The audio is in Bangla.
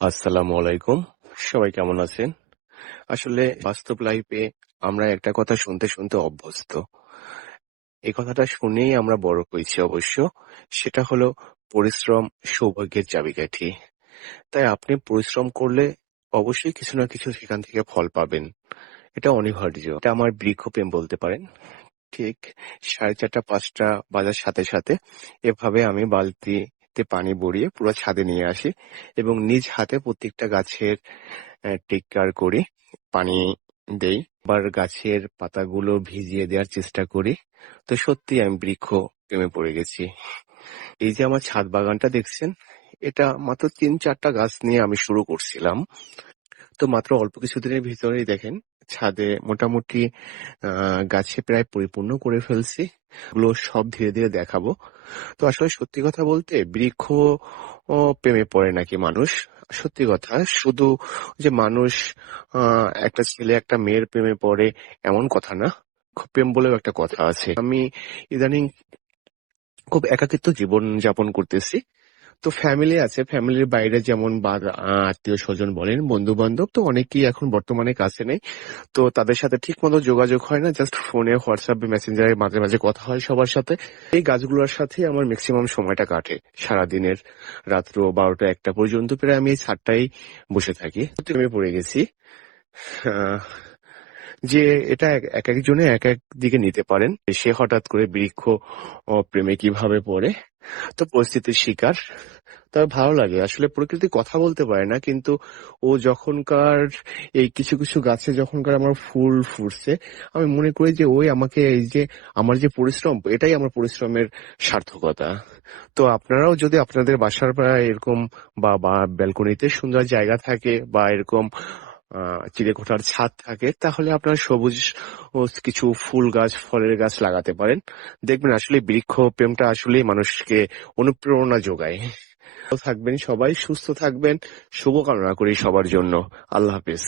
আসসালামু আলাইকুম। সবাই কেমন আছেন? আসলে বাস্তব লাইফে আমরা একটা কথা শুনতে, শুনতে অভ্যস্ত। এই কথাটা শুনেই আমরা বড় হয়েছি অবশ্য। সেটা হলো পরিশ্রম সৌভাগ্যের চাবিকাঠি। তাই আপনি পরিশ্রম করলে অবশ্যই কিছু না কিছু সেখান থেকে ফল পাবেন। এটা অনিবার্য। এটা আমার বৃক্ষপ্রেম বলতে পারেন। ঠিক 4:30-5টা বাজার সাথে, সাথে এভাবে আমি বালতিতে পানি ভরিয়ে পুরো ছাদে নিয়ে আসি এবং নিজ হাতে প্রত্যেকটা গাছের টেক কেয়ার করি, পানি দেই। আবার গাছের পাতাগুলো ভিজিয়ে দেওয়ার চেষ্টা করি। তো সত্যিই আমি বৃক্ষ প্রেমে পড়ে গেছি। এই যে আমার ছাদ বাগানটা দেখছেন, এটা মাত্র ৩-৪টা গাছ নিয়ে আমি শুরু করছিলাম। তো মাত্র অল্প কিছুদিনের ভিতরেই দেখেন ছাদে মোটামুটি গাছে প্রায় পরিপূর্ণ করে ফেলছি। এগুলো সব ধীরে, ধীরে দেখাবো। তো আসলে সত্যি কথা বলতে বৃক্ষ প্রেমে পড়ে নাকি মানুষ? সত্যি কথা শুধু যে মানুষ আ একটা ছেলে একটা মেয়ের প্রেমে পড়ে এমন কথা না। প্রেম বলেও একটা কথা আছে। আমি ইদানিং খুব একাকিত্ব জীবন যাপন করতেছি। তো ফ্যামিলি আছে। ফ্যামিলির বাইরে যেমন আত্মীয়স্বজন বলেন, বন্ধু-বান্ধব তো অনেকেই এখন বর্তমানে কাছে নেই। তো তাদের সাথে ঠিকমতো যোগাযোগ হয় না। জাস্ট ফোনে, হোয়াটসঅ্যাপে, মেসেঞ্জারে মাঝে, মাঝে কথা হয় সবার সাথে। এই গাছগুলোর সাথেই আমার মেক্সিমাম সময়টা কাটে। সারাদিনের রাত্র ১২টা-১টা পর্যন্ত প্রায় আমি এই ছাদটায় বসে থাকি। প্রেমে পড়ে গেছি। আ যে এটা একেকজনে একেক দিকে নিতে পারেন। সে হঠাৎ করে বৃক্ষ প্রেমে কিভাবে পড়ে। তো পরিস্থিতির শিকার। তবে ভালো লাগে। আসলে প্রকৃতি কথা বলতে পারে না। কিন্তু ও যখনকার এই কিছু, কিছু গাছে যখনকার আমার ফুল ফুটছে, আমি মনে করি যে ওই আমাকে এই যে আমার যে পরিশ্রম, এটাই আমার পরিশ্রমের সার্থকতা। তো আপনারাও যদি আপনাদের বাসার এরকম বা ব্যালকনিতে সুন্দর জায়গা থাকে বা এরকম আ চিলেকোঠার ছাদ থাকে, তাহলে আপনারা সবুজ কিছু ফুল গাছ, ফলের গাছ লাগাতে পারেন। দেখবেন আসলে বৃক্ষ প্রেমটা আসলেই মানুষকে অনুপ্রেরণা যোগায়। ভালো থাকবেন সবাই, সুস্থ থাকবেন। শুভকামনা করি সবার জন্য। আল্লাহ হাফেজ।